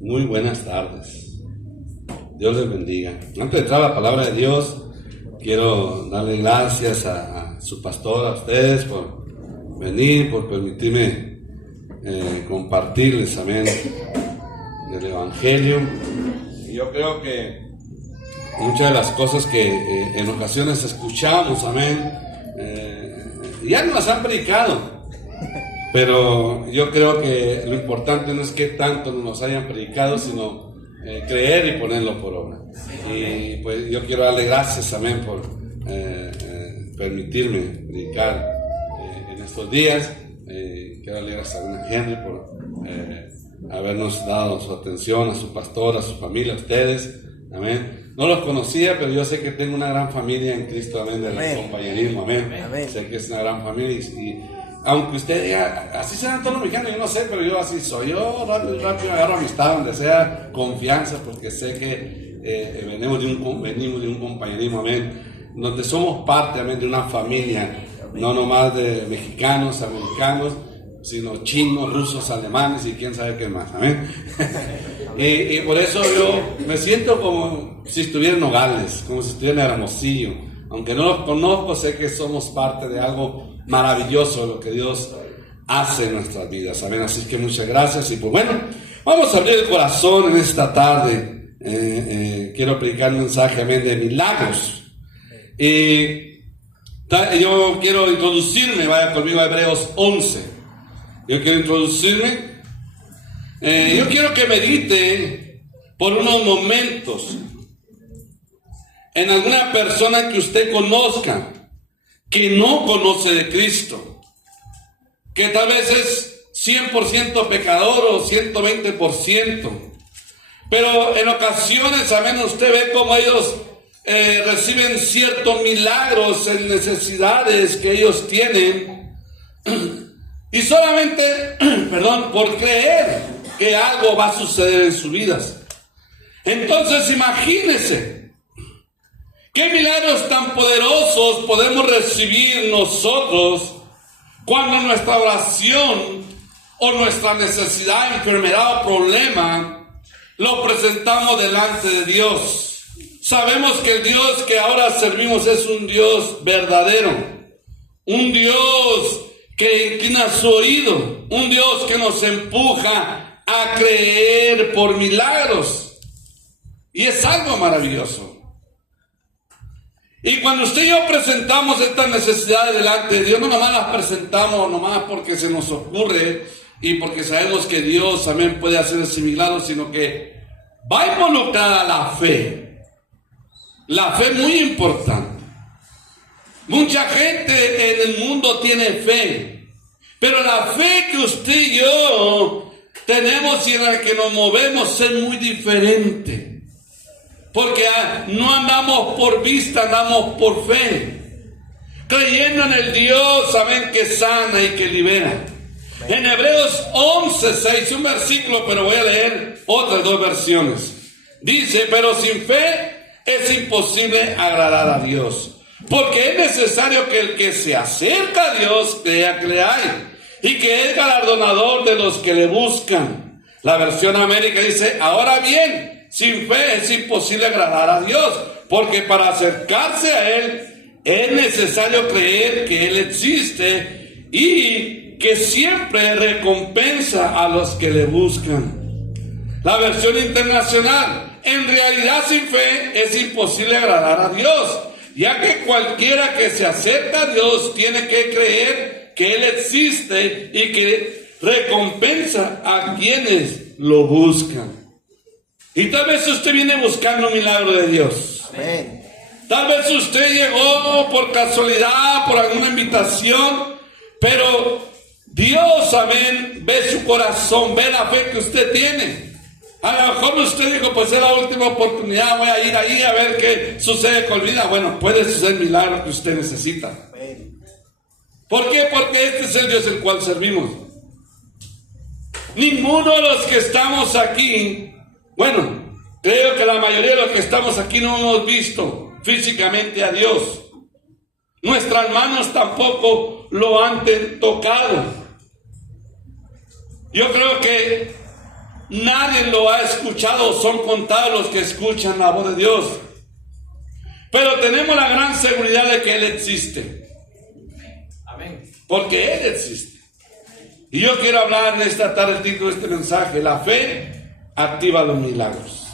Muy buenas tardes. Dios les bendiga. Antes de entrar a la palabra de Dios, quiero darle gracias a su pastor, a ustedes, por venir, por permitirme compartirles, amén, del Evangelio. Y yo creo que muchas de las cosas que en ocasiones escuchamos, amén, ya nos las han predicado. Pero yo creo que lo importante no es que tanto nos hayan predicado, sino creer y ponerlo por obra. Y pues yo quiero darle gracias, amén, por permitirme predicar en estos días. Quiero darle gracias a Don Henry por habernos dado su atención, a su pastor, a su familia, a ustedes, amén. No los conocía, pero yo sé que tengo una gran familia en Cristo, amén, del compañerismo, amén. Sé que es una gran familia y aunque usted diga, así sean todos los mexicanos, yo no sé, pero yo así soy. Yo rápido agarro amistad donde sea, confianza, porque sé que venimos de un compañerismo, amén, donde somos parte, amén, de una familia, no nomás de mexicanos, americanos, sino chinos, rusos, alemanes y quién sabe qué más, amén. y por eso yo me siento como si estuviera en Nogales, como si estuviera en Hermosillo. Aunque no los conozco, sé que somos parte de algo maravilloso, lo que Dios hace en nuestras vidas, amén. Así que muchas gracias y pues bueno, vamos a abrir el corazón en esta tarde. Quiero predicar un mensaje, amén, de milagros. Yo quiero introducirme, vaya conmigo a Hebreos 11. Yo quiero introducirme. Yo quiero que medite por unos momentos en alguna persona que usted conozca que no conoce de Cristo, que tal vez es 100% pecador o 120%, pero en ocasiones, amén, usted ve cómo ellos reciben ciertos milagros en necesidades que ellos tienen y solamente, por creer que algo va a suceder en sus vidas. Entonces imagínese ¿qué milagros tan poderosos podemos recibir nosotros cuando nuestra oración o nuestra necesidad, enfermedad o problema lo presentamos delante de Dios? Sabemos que el Dios que ahora servimos es un Dios verdadero, un Dios que inclina su oído, un Dios que nos empuja a creer por milagros. Y es algo maravilloso. Y cuando usted y yo presentamos estas necesidades delante de Dios, no nomás las presentamos nomás porque se nos ocurre y porque sabemos que Dios también puede hacer ese milagro, sino que va involucrada la fe. La fe es muy importante. Mucha gente en el mundo tiene fe, pero la fe que usted y yo tenemos y en la que nos movemos es muy diferente. Porque no andamos por vista, andamos por fe, creyendo en el Dios, amén, que sana y que libera. En Hebreos 11:6, un versículo, pero voy a leer otras dos versiones. Dice, pero sin fe es imposible agradar a Dios, porque es necesario que el que se acerca a Dios crea que le hay, y que es galardonador de los que le buscan. La versión América dice, ahora bien, sin fe es imposible agradar a Dios, porque para acercarse a Él es necesario creer que Él existe y que siempre recompensa a los que le buscan. La versión internacional, en realidad sin fe es imposible agradar a Dios, ya que cualquiera que se acerca a Dios tiene que creer que Él existe y que recompensa a quienes lo buscan. Y tal vez usted viene buscando un milagro de Dios. Amén. Tal vez usted llegó por casualidad, por alguna invitación, pero Dios, amén, ve su corazón, ve la fe que usted tiene. A lo mejor usted dijo, pues es la última oportunidad, voy a ir ahí a ver qué sucede con mi vida. Bueno, puede suceder el milagro que usted necesita. Amén. ¿Por qué? Porque este es el Dios el cual servimos. Ninguno de los que estamos aquí, bueno, creo que la mayoría de los que estamos aquí no hemos visto físicamente a Dios. Nuestras manos tampoco lo han tocado. Yo creo que nadie lo ha escuchado, son contados los que escuchan la voz de Dios. Pero tenemos la gran seguridad de que Él existe. Amén. Porque Él existe. Y yo quiero hablar en esta tarde, el título de este mensaje: la fe activa los milagros.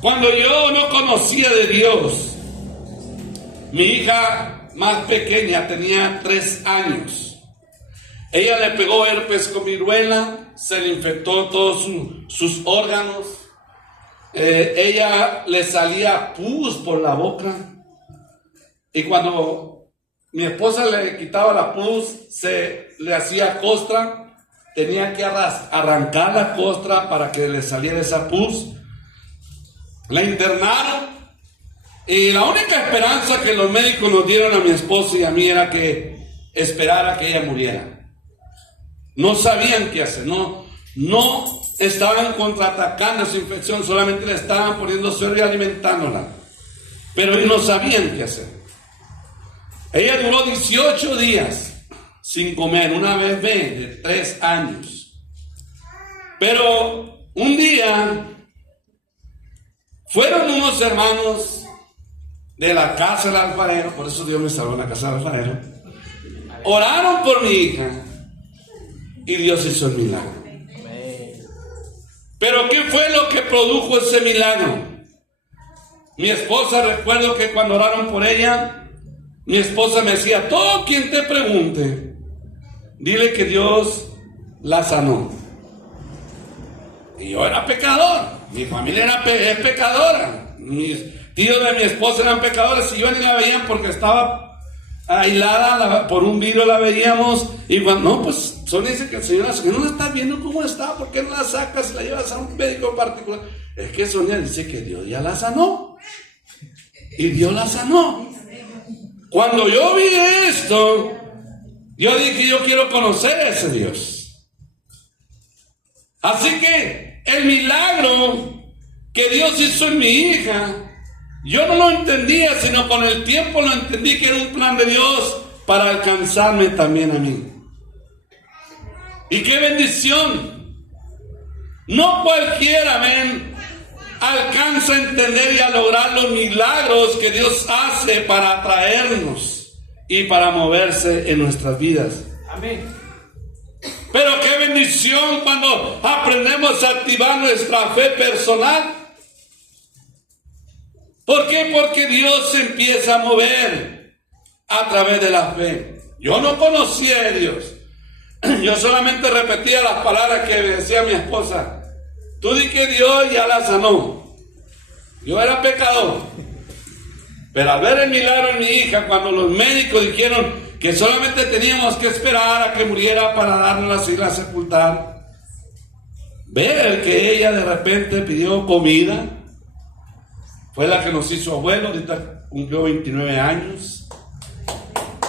Cuando yo no conocía de Dios, mi hija más pequeña tenía 3 años. Ella le pegó herpes con viruela, se le infectó todos sus órganos. Ella le salía pus por la boca. Y cuando mi esposa le quitaba la pus, se le hacía costra. Tenía que arrancar la costra para que le saliera esa pus. La internaron. Y la única esperanza que los médicos nos dieron a mi esposa y a mí era que esperara que ella muriera. No sabían qué hacer, no estaban contraatacando esa infección, solamente le estaban poniendo suero y alimentándola. Pero ellos no sabían qué hacer. Ella duró 18 días sin comer, una bebé de 3 años. Pero un día fueron unos hermanos de la casa del alfarero, por eso Dios me salvó en la casa del alfarero. Oraron por mi hija y Dios hizo el milagro. Pero ¿qué fue lo que produjo ese milagro? Mi esposa, recuerdo que cuando oraron por ella, mi esposa me decía: todo quien te pregunte, dile que Dios la sanó. Y yo era pecador, mi familia es pecadora, mis tíos de mi esposa eran pecadores, y yo ni la veían porque estaba aislada por un virus, la veíamos. Y cuando no, pues Sonia dice que el Señor no la está viendo cómo está, ¿por qué no la sacas y la llevas a un médico en particular? Es que Sonia dice que Dios ya la sanó, y Dios la sanó. Cuando yo vi esto, yo dije: yo quiero conocer a ese Dios. Así que el milagro que Dios hizo en mi hija, yo no lo entendía, sino con el tiempo lo entendí, que era un plan de Dios para alcanzarme también a mí. Y qué bendición. No cualquiera, alcanza a entender y a lograr los milagros que Dios hace para atraernos y para moverse en nuestras vidas. Amén. Pero qué bendición cuando aprendemos a activar nuestra fe personal. ¿Por qué? Porque Dios se empieza a mover a través de la fe. Yo no conocía a Dios. Yo solamente repetía las palabras que decía mi esposa: tú di que Dios ya la sanó. Yo era pecador. Pero al ver el milagro en mi hija, cuando los médicos dijeron que solamente teníamos que esperar a que muriera para darnos así la sepultar, ver que ella de repente pidió comida. Fue la que nos hizo abuelo, ahorita cumplió 29 años.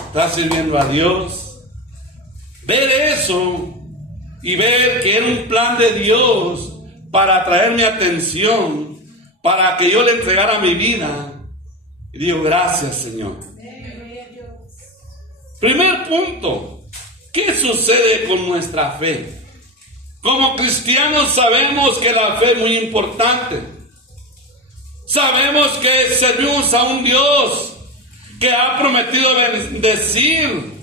Está sirviendo a Dios. Ver eso y ver que era un plan de Dios para atraer mi atención, para que yo le entregara mi vida. Y digo: gracias, Señor. Primer punto: ¿qué sucede con nuestra fe? Como cristianos sabemos que la fe es muy importante. Sabemos que servimos a un Dios que ha prometido bendecir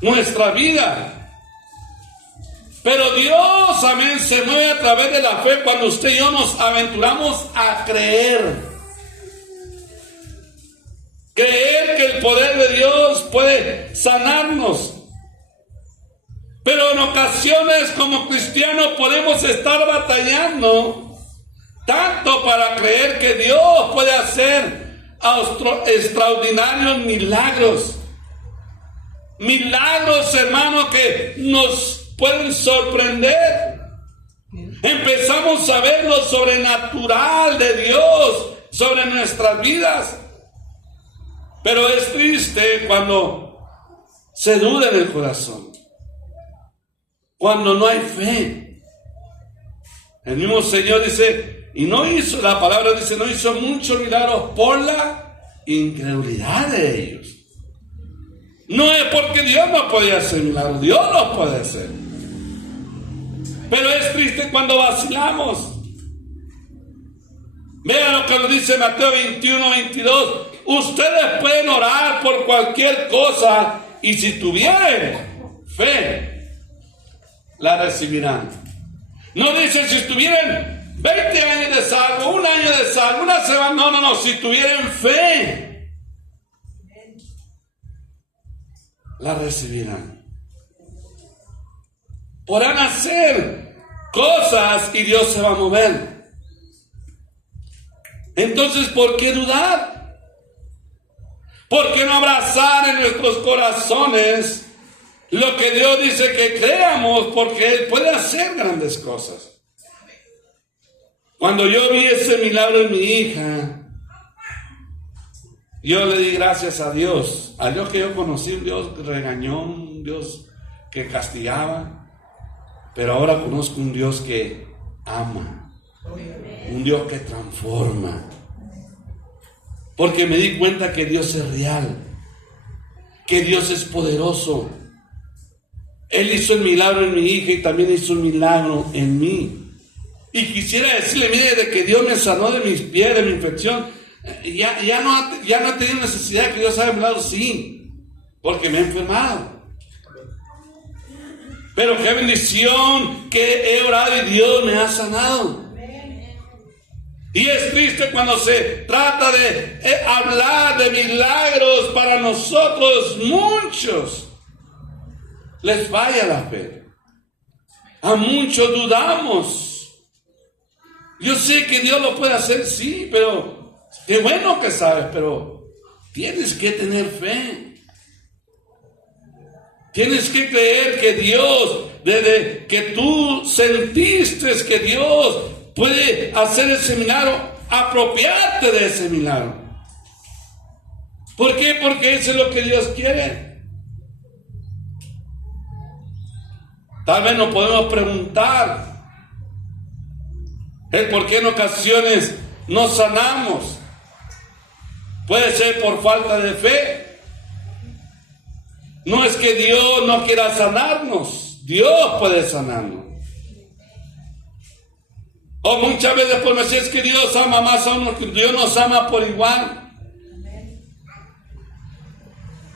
nuestra vida. Pero Dios, amén, se mueve a través de la fe cuando usted y yo nos aventuramos a creer. Creer que el poder de Dios puede sanarnos. Pero en ocasiones como cristianos podemos estar batallando tanto para creer que Dios puede hacer extraordinarios milagros. Milagros, hermano, que nos pueden sorprender. Empezamos a ver lo sobrenatural de Dios sobre nuestras vidas. Pero es triste cuando se duda en el corazón, cuando no hay fe. El mismo Señor dice, y no hizo, la palabra dice, no hizo muchos milagros por la incredulidad de ellos. No es porque Dios no podía hacer milagros, Dios los puede hacer. Pero es triste cuando vacilamos. Vean lo que nos dice Mateo 21:22. Ustedes pueden orar por cualquier cosa y si tuvieran fe, la recibirán. No dice si tuvieran 20 años de salvo, un año de salvo, una semana. No. Si tuvieran fe, la recibirán. Podrán hacer cosas y Dios se va a mover. Entonces, ¿por qué dudar? ¿Por qué no abrazar en nuestros corazones lo que Dios dice que creamos? Porque Él puede hacer grandes cosas. Cuando yo vi ese milagro en mi hija, yo le di gracias a Dios. A Dios que yo conocí, un Dios regañón, un Dios que castigaba. Pero ahora conozco un Dios que ama. Un Dios que transforma. Porque me di cuenta que Dios es real. Que Dios es poderoso. Él hizo el milagro en mi hija y también hizo un milagro en mí. Y quisiera decirle, mire, de que Dios me sanó de mis pies, de mi infección. Ya no he tenido necesidad de que Dios haga milagros, sí. Porque me he enfermado. Pero qué bendición que he orado y Dios me ha sanado. Y es triste cuando se trata de hablar de milagros para nosotros. Muchos les falla la fe. A muchos dudamos. Yo sé que Dios lo puede hacer, sí, pero qué bueno que sabes, pero tienes que tener fe. Tienes que creer que Dios, desde que tú sentiste que Dios puede hacer ese milagro, apropiarte de ese milagro. ¿Por qué? Porque eso es lo que Dios quiere. Tal vez nos podemos preguntar el por qué en ocasiones no sanamos. Puede ser por falta de fe. No es que Dios no quiera sanarnos, Dios puede sanarnos. O muchas veces por decir es que Dios ama más a uno que Dios nos ama por igual.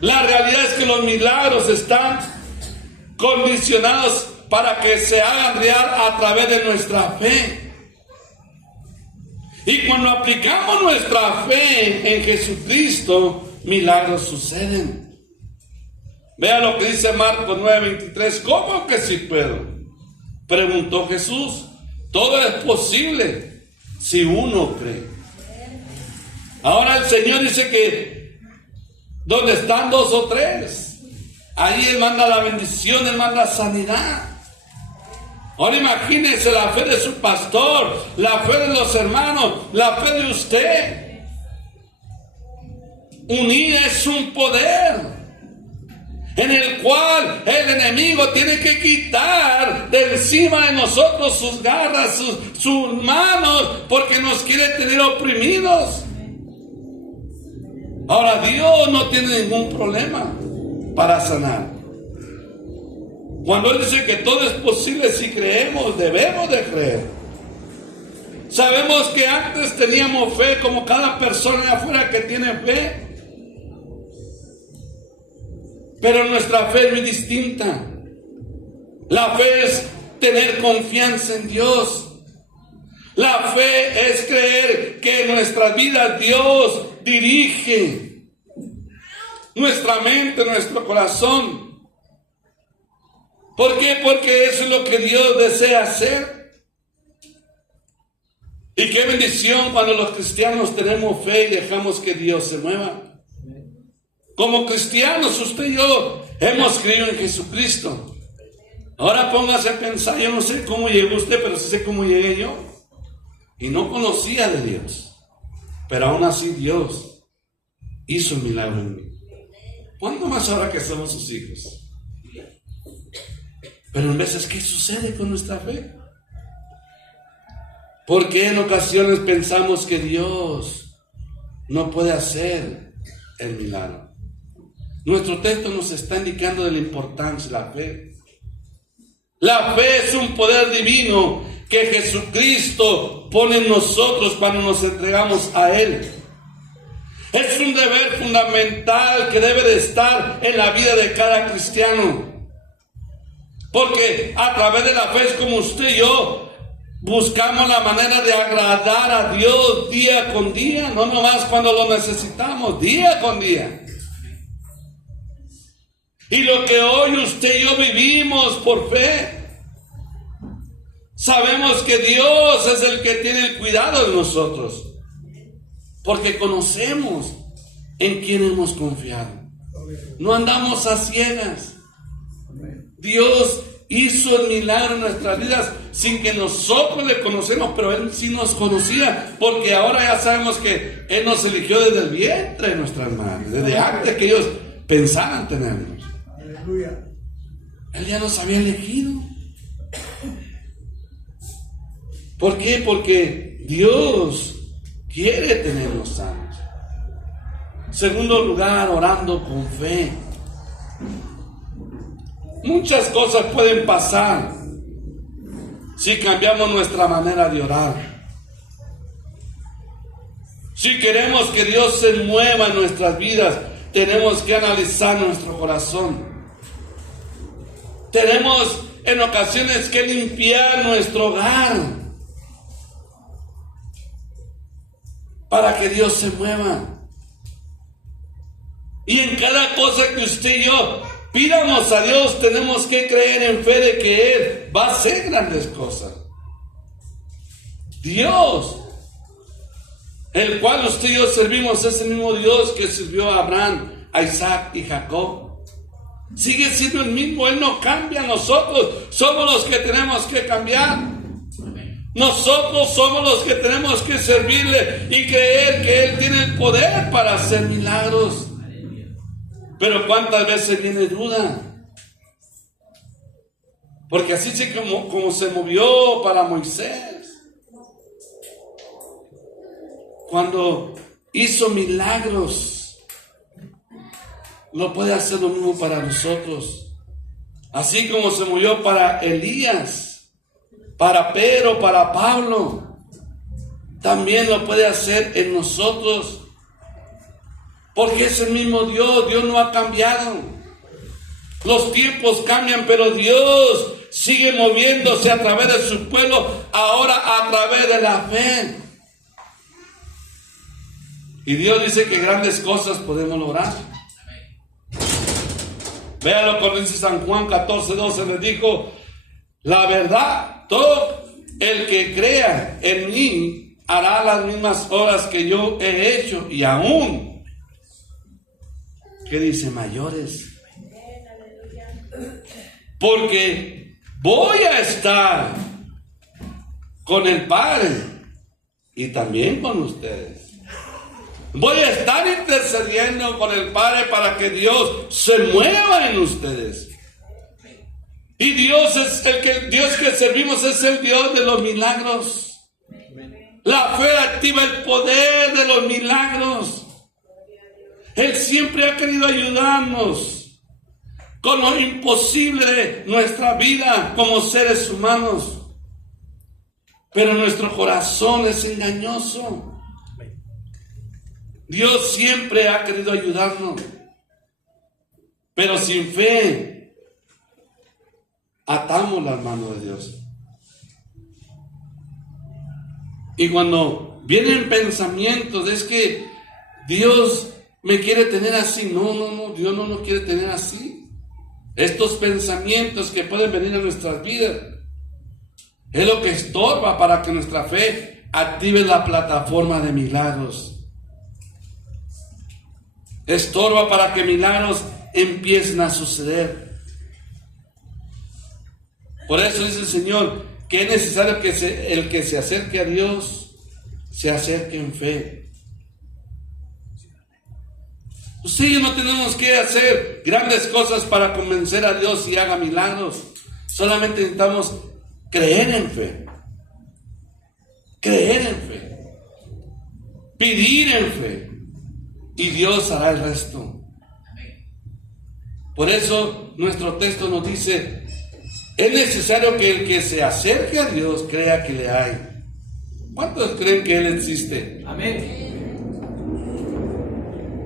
La realidad es que los milagros están condicionados para que se hagan real a través de nuestra fe. Y cuando aplicamos nuestra fe en Jesucristo, milagros suceden. Vea lo que dice Marcos 9:23. ¿Cómo que sí puedo? Preguntó Jesús. Todo es posible si uno cree. Ahora el Señor dice que donde están 2 o 3, ahí Él manda la bendición, Él manda sanidad. Ahora imagínense la fe de su pastor, la fe de los hermanos, la fe de usted. Unida es un poder en el cual el enemigo tiene que quitar de encima de nosotros sus garras, sus manos, porque nos quiere tener oprimidos. Ahora Dios no tiene ningún problema para sanar. Cuando Él dice que todo es posible si creemos, debemos de creer. Sabemos que antes teníamos fe como cada persona de afuera que tiene fe. Pero nuestra fe es muy distinta. La fe es tener confianza en Dios. La fe es creer que en nuestras vidas Dios dirige nuestra mente, nuestro corazón. ¿Por qué? Porque eso es lo que Dios desea hacer. Y qué bendición cuando los cristianos tenemos fe y dejamos que Dios se mueva. Como cristianos, usted y yo hemos creído en Jesucristo. Ahora póngase a pensar, yo no sé cómo llegó usted, pero sí sé cómo llegué yo. Y no conocía de Dios. Pero aún así Dios hizo un milagro en mí. ¿Cuánto más ahora que somos sus hijos? Pero en veces, ¿qué sucede con nuestra fe? Porque en ocasiones pensamos que Dios no puede hacer el milagro. Nuestro texto nos está indicando de la importancia de la fe. La fe es un poder divino que Jesucristo pone en nosotros cuando nos entregamos a Él. Es un deber fundamental que debe de estar en la vida de cada cristiano. Porque a través de la fe es como usted y yo buscamos la manera de agradar a Dios día con día, no nomás cuando lo necesitamos, día con día. Y lo que hoy usted y yo vivimos por fe, sabemos que Dios es el que tiene el cuidado de nosotros, porque conocemos en quién hemos confiado. No andamos a ciegas. Dios hizo el milagro en nuestras vidas sin que nosotros le conocemos, pero Él sí nos conocía, porque ahora ya sabemos que Él nos eligió desde el vientre de nuestras madres, desde antes que ellos pensaran tenernos. Aleluya. Él ya nos había elegido. ¿Por qué? Porque Dios quiere tenernos sanos. Segundo lugar, orando con fe. Muchas cosas pueden pasar si cambiamos nuestra manera de orar. Si queremos que Dios se mueva en nuestras vidas, tenemos que analizar nuestro corazón. Tenemos en ocasiones que limpiar nuestro hogar para que Dios se mueva. Y en cada cosa que usted y yo pidamos a Dios, tenemos que creer en fe de que Él va a hacer grandes cosas. Dios, el cual usted y yo servimos, es el mismo Dios que sirvió a Abraham, a Isaac y Jacob. Sigue siendo el mismo, Él no cambia. Nosotros somos los que tenemos que cambiar. Nosotros somos los que tenemos que servirle y creer que Él tiene el poder para hacer milagros. Pero ¿cuántas veces viene duda? Porque así sí como se movió para Moisés, cuando hizo milagros, no puede hacer lo mismo para nosotros. Así como se movió para Elías, para Pedro, para Pablo, también lo puede hacer en nosotros. Porque es el mismo Dios. Dios no ha cambiado. Los tiempos cambian, pero Dios sigue moviéndose a través de su pueblo, ahora a través de la fe. Y Dios dice que grandes cosas podemos lograr. Véalo cuando dice San Juan 14:12, les dijo: la verdad, todo el que crea en mí hará las mismas obras que yo he hecho, y aún, ¿qué dice? Mayores. Porque voy a estar con el Padre y también con ustedes. Voy a estar intercediendo con el Padre para que Dios se mueva en ustedes. Y Dios que servimos es el Dios de los milagros. La fe activa el poder de los milagros. Él siempre ha querido ayudarnos con lo imposible de nuestra vida como seres humanos. Pero nuestro corazón es engañoso. Dios siempre ha querido ayudarnos. Pero sin fe, atamos las manos de Dios. Y cuando vienen pensamientos, es que Dios me quiere tener así. No, Dios no nos quiere tener así. Estos pensamientos que pueden venir a nuestras vidas es lo que estorba para que nuestra fe active la plataforma de milagros. Estorba para que milagros empiecen a suceder. Por eso dice el Señor que es necesario que el que se acerque a Dios se acerque en fe. Usted y yo no tenemos que hacer grandes cosas para convencer a Dios y haga milagros. Solamente necesitamos creer en fe. Creer en fe. Pedir en fe. Y Dios hará el resto. Por eso nuestro texto nos dice: Es necesario que el que se acerque a Dios crea que le hay. ¿Cuántos creen que Él existe? Amén.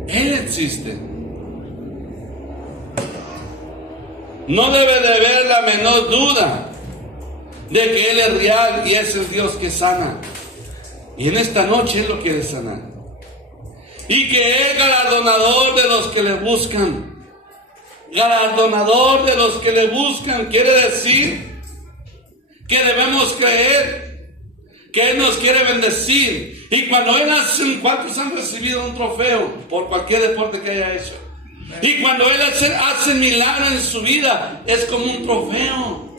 Él existe. No debe de haber la menor duda de que Él es real y es el Dios que sana. Y en esta noche Él lo quiere sanar. Y que es galardonador de los que le buscan. Galardonador de los que le buscan quiere decir que debemos creer que Él nos quiere bendecir. Y cuando Él hace, ¿cuántos han recibido un trofeo por cualquier deporte que haya hecho? Y cuando Él hace milagros en su vida, es como un trofeo.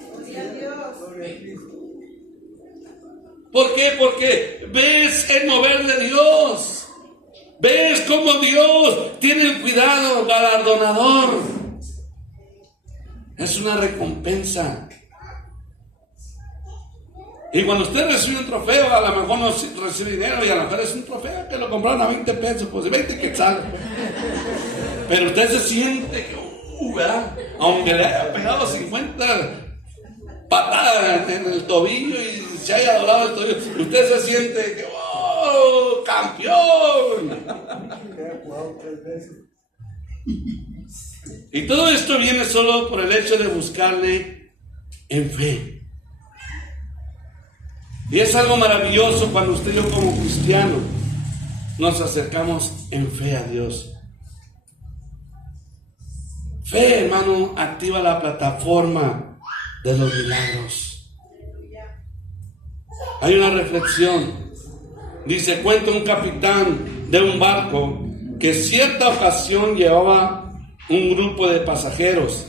¿Por qué? Porque ves el mover de Dios. Ves cómo Dios tiene el cuidado galardonador. Es una recompensa. Y cuando usted recibe un trofeo, a lo mejor no recibe dinero, y a lo mejor es un trofeo que lo compraron a 20 pesos, pues 20 quetzales. Pero usted se siente que, ¿verdad? Aunque le haya pegado 50 patadas en el tobillo y se haya doblado el tobillo, usted se siente que, ¡oh, campeón! Y todo esto viene solo por el hecho de buscarle en fe. Y es algo maravilloso cuando usted y yo como cristianos nos acercamos en fe a Dios. Fe, hermano, activa la plataforma de los milagros. Hay una reflexión. Dice, cuenta un capitán de un barco que cierta ocasión llevaba un grupo de pasajeros.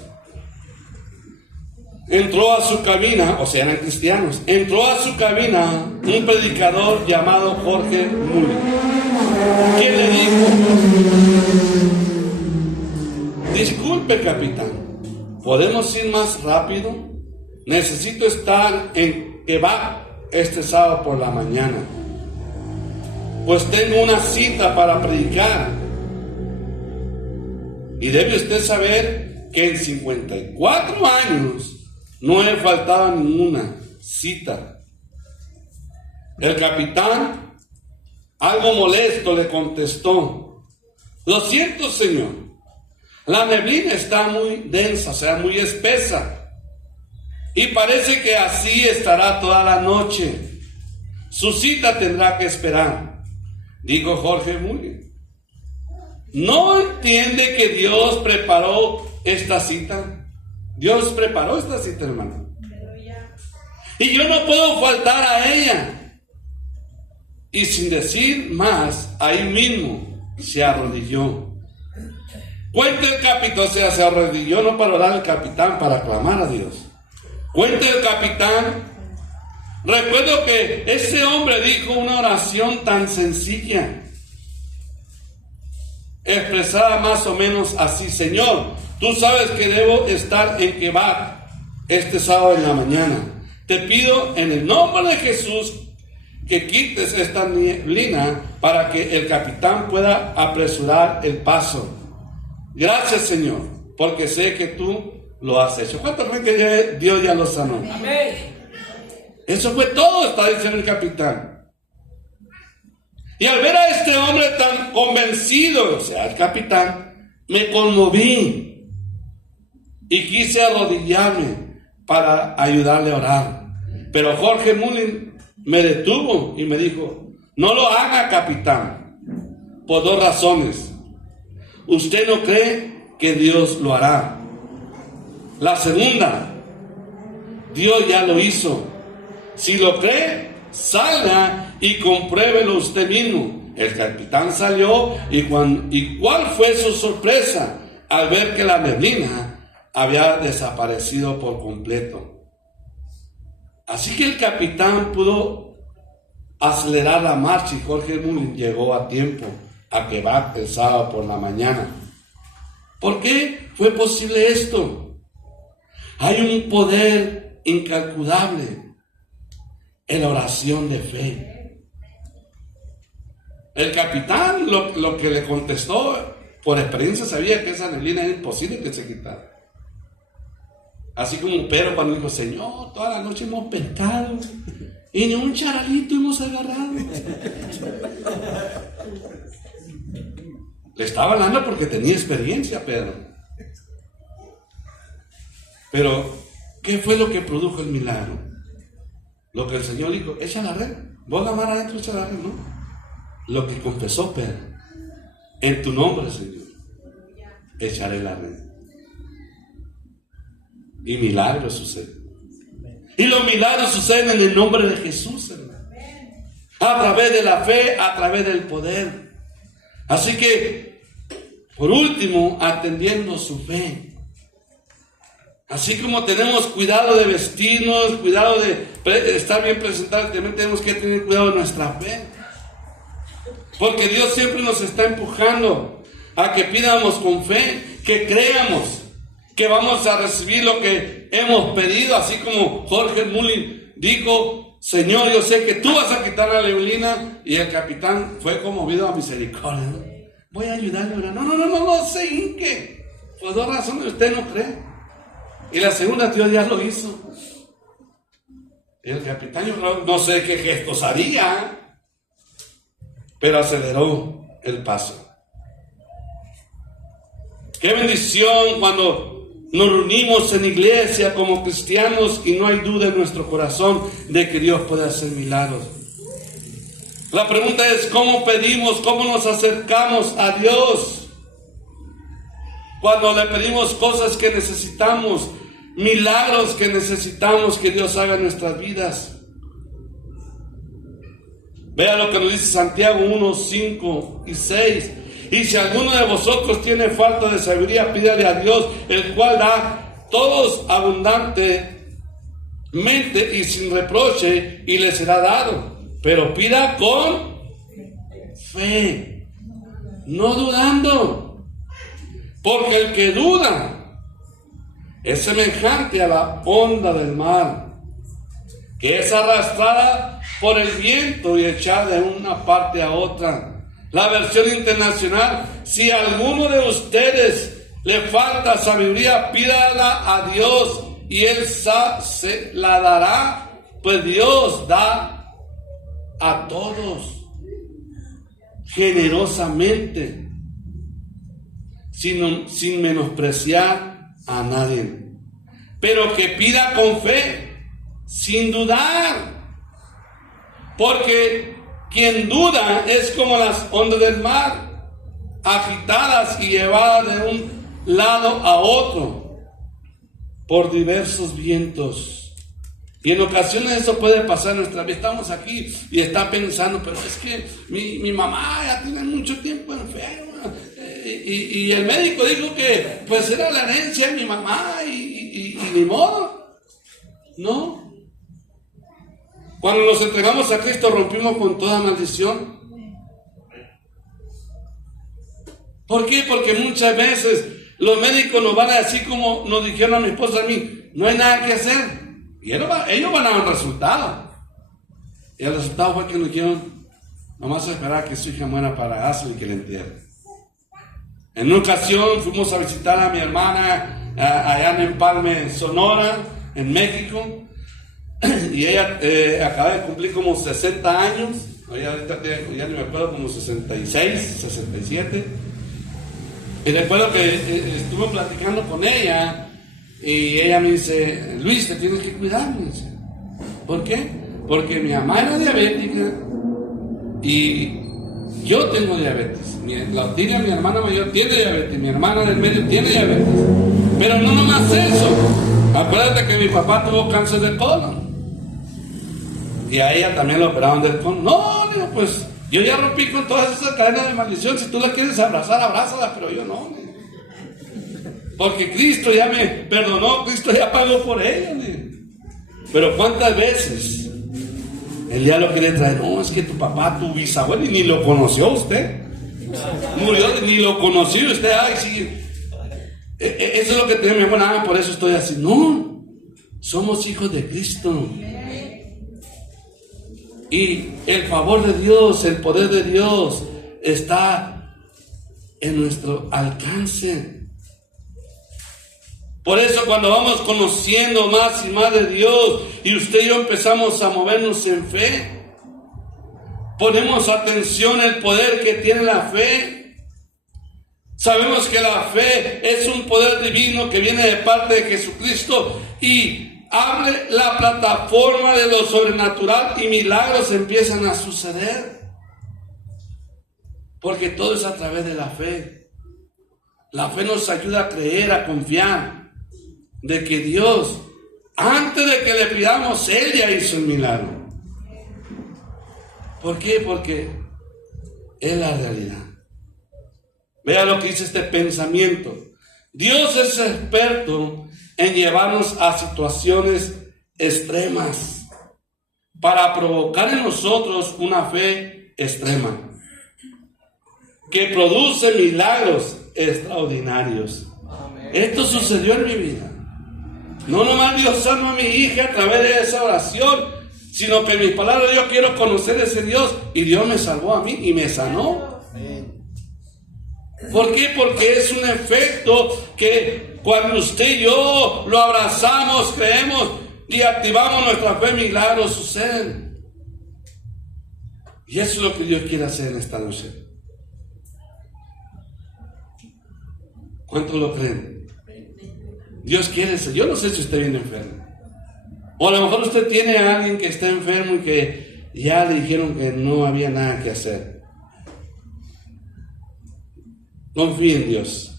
Entró a su cabina, o sea, eran cristianos, entró a su cabina un predicador llamado Jorge Muller, que le dijo, disculpe capitán, ¿podemos ir más rápido? Necesito estar en Quebec este sábado por la mañana, pues tengo una cita para predicar. Y debe usted saber que en 54 años no le faltaba ninguna cita. El capitán, algo molesto, le contestó, lo siento, señor, la neblina está muy densa, o sea, muy espesa, y parece que así estará toda la noche. Su cita tendrá que esperar, dijo Jorge Muller. ¿No entiende que Dios preparó esta cita? Dios preparó esta cita, hermano. Y yo no puedo faltar a ella. Y sin decir más, ahí mismo se arrodilló. Cuenta el capitán, o sea, se arrodilló no para orar al capitán, para clamar a Dios. Cuenta el capitán. Recuerdo que ese hombre dijo una oración tan sencilla, expresada más o menos así: Señor, tú sabes que debo estar en Quebec este sábado en la mañana. Te pido en el nombre de Jesús que quites esta neblina para que el capitán pueda apresurar el paso. Gracias, Señor, porque sé que tú lo has hecho. ¿Cuántos creen que Dios ya lo sanó? Amén. Eso fue todo, está diciendo el capitán. Y al ver a este hombre tan convencido, o sea, el capitán, me conmoví y quise arrodillarme para ayudarle a orar. Pero Jorge Muller me detuvo y me dijo, no lo haga, capitán, por dos razones. Usted no cree que Dios lo hará. La segunda, Dios ya lo hizo. Si lo cree, salga y compruébelo usted mismo. El capitán salió y ¿cuál fue su sorpresa al ver que la neblina había desaparecido por completo? Así que el capitán pudo acelerar la marcha y Jorge Muller llegó a tiempo a Quebec el sábado por la mañana. ¿Por qué fue posible esto? Hay un poder incalculable en la oración de fe. El capitán lo que le contestó, por experiencia sabía que esa neblina era imposible que se quitara. Así como Pedro cuando dijo, Señor, toda la noche hemos pescado y ni un charalito hemos agarrado. Le estaba hablando porque tenía experiencia, Pedro. Pero, ¿qué fue lo que produjo el milagro? Lo que el Señor dijo, echa la red. Vos la mar adentro, echa la red, ¿no? Lo que confesó Pedro. En tu nombre, Señor, echaré la red. Y milagros suceden. Y los milagros suceden en el nombre de Jesús, hermano. A través de la fe, a través del poder. Así que, por último, atendiendo su fe. Así como tenemos cuidado de vestirnos, cuidado de estar bien presentados, también tenemos que tener cuidado de nuestra fe. Porque Dios siempre nos está empujando a que pidamos con fe, que creamos que vamos a recibir lo que hemos pedido, así como Jorge Mullin dijo, Señor, yo sé que tú vas a quitar la neblina, y el capitán fue conmovido a misericordia, ¿no? Voy a ayudarle ahora. No se hinque. Por dos razones, usted no cree. Y la segunda, Dios ya lo hizo. Y el capitán, yo no sé qué gestos haría, pero aceleró el paso. Qué bendición cuando nos reunimos en iglesia como cristianos y no hay duda en nuestro corazón de que Dios puede hacer milagros. La pregunta es, ¿cómo pedimos, cómo nos acercamos a Dios? Cuando le pedimos cosas que necesitamos, milagros que necesitamos que Dios haga en nuestras vidas. Vea lo que nos dice Santiago 1, 5 y 6. Y si alguno de vosotros tiene falta de sabiduría, pídale a Dios, el cual da todos abundantemente y sin reproche, y le será dado. Pero pida con fe, no dudando, porque el que duda es semejante a la onda del mar, que es arrastrada por el viento y echada de una parte a otra. La versión internacional, si a alguno de ustedes le falta sabiduría, pídala a Dios y Él se la dará, pues Dios da a todos generosamente, sin menospreciar a nadie, pero que pida con fe, sin dudar, porque quien duda es como las ondas del mar, agitadas y llevadas de un lado a otro por diversos vientos. Y en ocasiones eso puede pasar en nuestra vida. Estamos aquí y está pensando, pero es que mi mamá ya tiene mucho tiempo enferma. Y el médico dijo que pues era la herencia de mi mamá y ni modo. No. Cuando nos entregamos a Cristo rompimos con toda maldición. ¿Por qué? Porque muchas veces los médicos nos van a decir, como nos dijeron a mi esposa y a mí, no hay nada que hacer. Y ellos van a dar un resultado. Y el resultado fue que nos dijeron, nomás esperar que su hija muera para hacerle y que le entierre. En una ocasión fuimos a visitar a mi hermana allá en Empalme, Sonora, en México. Y ella acaba de cumplir como 60 años, ya no me acuerdo, como 66, 67. Y recuerdo que estuve platicando con ella y ella me dice, Luis, te tienes que cuidar, me dice. ¿Por qué? Porque mi mamá era diabética y yo tengo diabetes. Mi hermana mayor tiene diabetes, mi hermana del medio tiene diabetes. Pero no nomás eso. Acuérdate que mi papá tuvo cáncer de colon. Y a ella también la operaron del colon. No, digo, pues yo ya rompí con todas esas cadenas de maldición. Si tú la quieres abrazar, abrázala, pero yo no. Porque Cristo ya me perdonó, Cristo ya pagó por ella. Pero ¿cuántas veces el diablo quiere traer? No, es que tu papá, tu bisabuelo, y ni lo conoció usted. Murió, ni lo conoció usted. Ay, sí. Eso es lo que tiene mi hermana, por eso estoy así. No, somos hijos de Cristo. Y el favor de Dios, el poder de Dios está en nuestro alcance. Por eso cuando vamos conociendo más y más de Dios y usted y yo empezamos a movernos en fe, ponemos atención al poder que tiene la fe. Sabemos que la fe es un poder divino que viene de parte de Jesucristo y abre la plataforma de lo sobrenatural y milagros empiezan a suceder. Porque todo es a través de la fe. La fe nos ayuda a creer, a confiar de que Dios, antes de que le pidamos, Él ya hizo el milagro. ¿Por qué? Porque es la realidad. Vea lo que dice este pensamiento. Dios es experto en llevarnos a situaciones extremas para provocar en nosotros una fe extrema que produce milagros extraordinarios. Amén. Esto sucedió en mi vida. No nomás Dios sanó a mi hija a través de esa oración, sino que en mis palabras yo quiero conocer a ese Dios y Dios me salvó a mí y me sanó. ¿Por qué? Porque es un efecto que cuando usted y yo lo abrazamos, creemos y activamos nuestra fe, milagros suceden. Y eso es lo que Dios quiere hacer en esta noche. ¿Cuántos lo creen? Dios quiere eso. Yo no sé si usted viene enfermo. O a lo mejor usted tiene a alguien que está enfermo y que ya le dijeron que no había nada que hacer. Confíe en Dios.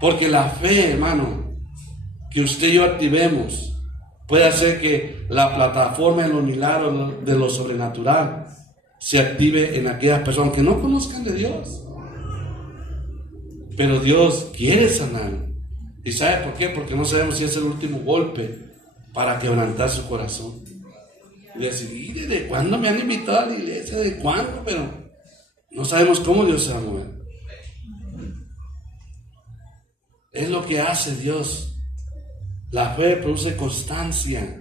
Porque la fe, hermano, que usted y yo activemos, puede hacer que la plataforma de los milagros de lo sobrenatural se active en aquellas personas que no conozcan de Dios. Pero Dios quiere sanar. ¿Y sabe por qué? Porque no sabemos si es el último golpe para quebrantar su corazón. Y decir, ¿y desde cuándo me han invitado a la iglesia? ¿De cuándo? Pero no sabemos cómo Dios se va a mover. Es lo que hace Dios. La fe produce constancia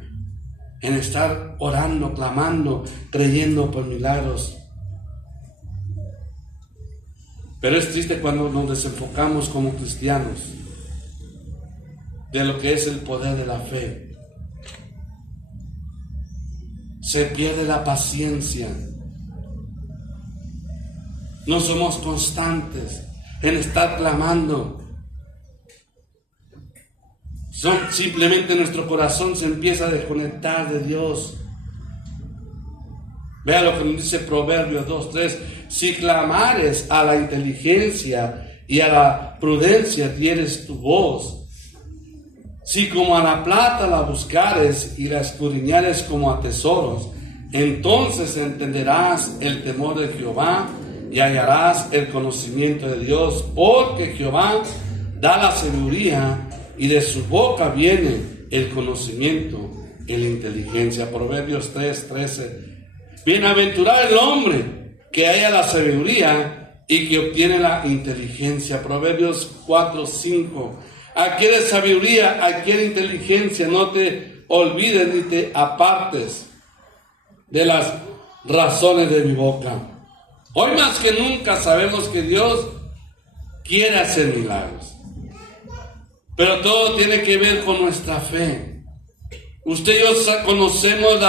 en estar orando, clamando, creyendo por milagros. Pero es triste cuando nos desenfocamos como cristianos de lo que es el poder de la fe. Se pierde la paciencia. No somos constantes en estar clamando. Simplemente nuestro corazón se empieza a desconectar de Dios. Vea lo que nos dice Proverbios 2:3. Si clamares a la inteligencia y a la prudencia dieres tu voz, si como a la plata la buscares y la escudriñares como a tesoros, entonces entenderás el temor de Jehová y hallarás el conocimiento de Dios, porque Jehová da la sabiduría y de su boca viene el conocimiento y la inteligencia. Proverbios 3:13. Bienaventurado el hombre que haya la sabiduría y que obtiene la inteligencia. Proverbios 4:5. Adquiere sabiduría, adquiere inteligencia, no te olvides ni te apartes de las razones de mi boca. Hoy más que nunca sabemos que Dios quiere hacer milagros, pero todo tiene que ver con nuestra fe. Usted y yo conocemos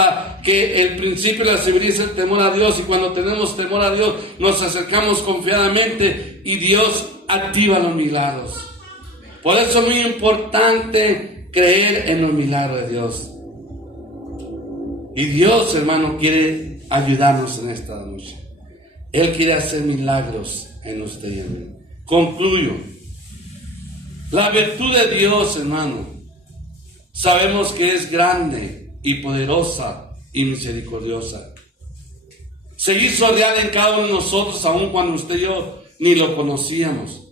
que el principio de la sabiduría es el temor a Dios, y cuando tenemos temor a Dios nos acercamos confiadamente y Dios activa los milagros. Por eso es muy importante creer en los milagros de Dios. Y Dios, hermano, quiere ayudarnos en esta noche. Él quiere hacer milagros en usted y en mí. Concluyo. La virtud de Dios, hermano, sabemos que es grande y poderosa y misericordiosa. Se hizo real en cada uno de nosotros, aun cuando usted y yo ni lo conocíamos.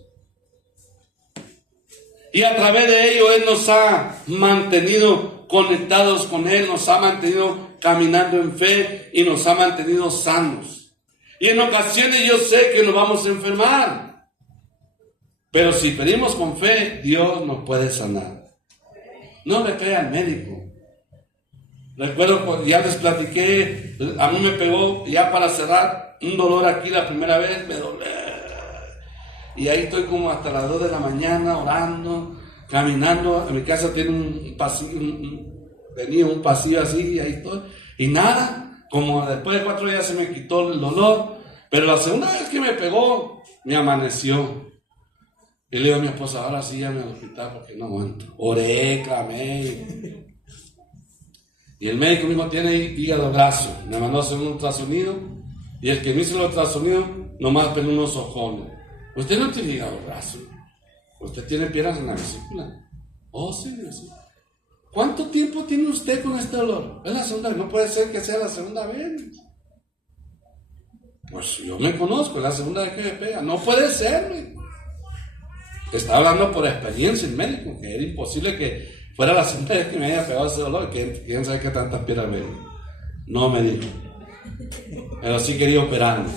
Y a través de ello Él nos ha mantenido conectados con Él, nos ha mantenido caminando en fe y nos ha mantenido sanos. Y en ocasiones yo sé que nos vamos a enfermar, pero si pedimos con fe, Dios nos puede sanar. No le crea al médico. Recuerdo, ya les platiqué, a mí me pegó, ya para cerrar, un dolor aquí la primera vez, me dolé. y ahí estoy como hasta las 2 de la mañana orando, caminando. En mi casa tiene un pasillo, tenía un pasillo así, y ahí estoy. Y nada, como después de 4 días se me quitó el dolor, pero la segunda vez que me pegó, me amaneció. Y le digo a mi esposa, ahora sí llame al hospital porque no aguanto. Oré, clamé. Y el médico mismo tiene hígado graso. Me mandó a hacer un ultrasonido. Y el que me hizo el ultrasonido, nomás peló unos ojones. Usted no tiene hígado graso. Usted tiene piedras en la vesícula. Oh, sí, sí. ¿Cuánto tiempo tiene usted con este dolor? Es la segunda vez. No puede ser que sea la segunda vez. Pues yo me conozco, es la segunda vez que me pega. No puede ser. Está hablando por experiencia el médico, que era imposible que fuera la segunda vez que me haya pegado ese dolor. ¿Quién sabe qué tantas piedras me dio? No me dijo. Pero sí quería operarme.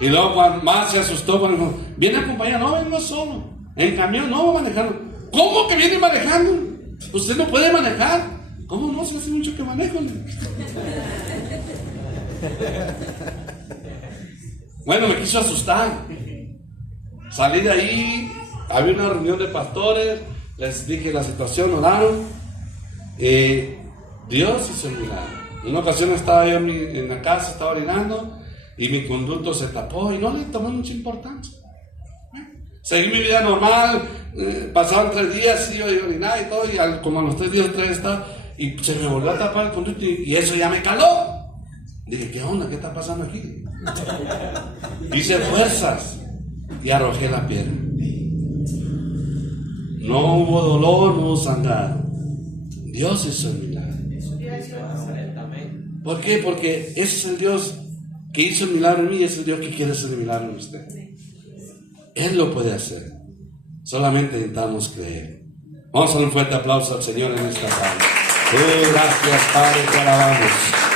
Y luego cuando más se asustó cuando dijo, ¿viene acompañado? No, vengo solo. En camión, no, manejando. ¿Cómo que viene manejando? Usted no puede manejar. ¿Cómo no? Se hace mucho que manejo. Bueno, me quiso asustar. Salí de ahí, había una reunión de pastores, les dije la situación, oraron. Dios hizo el milagro. En una ocasión estaba yo en la casa, estaba orinando y mi conducto se tapó y no le tomé mucha importancia. Seguí mi vida normal, pasaban 3 días, iba a orinar y todo, y como a los 3 días otra vez estaba, y se me volvió a tapar el conducto y eso ya me caló. Dije, ¿qué onda? ¿Qué está pasando aquí? Hice fuerzas y arrojé la piedra. No hubo dolor, no hubo sangrado. Dios hizo el milagro. ¿Por qué? Porque ese es el Dios que hizo el milagro en mí y es el Dios que quiere hacer el milagro en usted. Él lo puede hacer. Solamente necesitamos creer. Vamos a dar un fuerte aplauso al Señor en esta tarde. Gracias, Padre, te alabamos.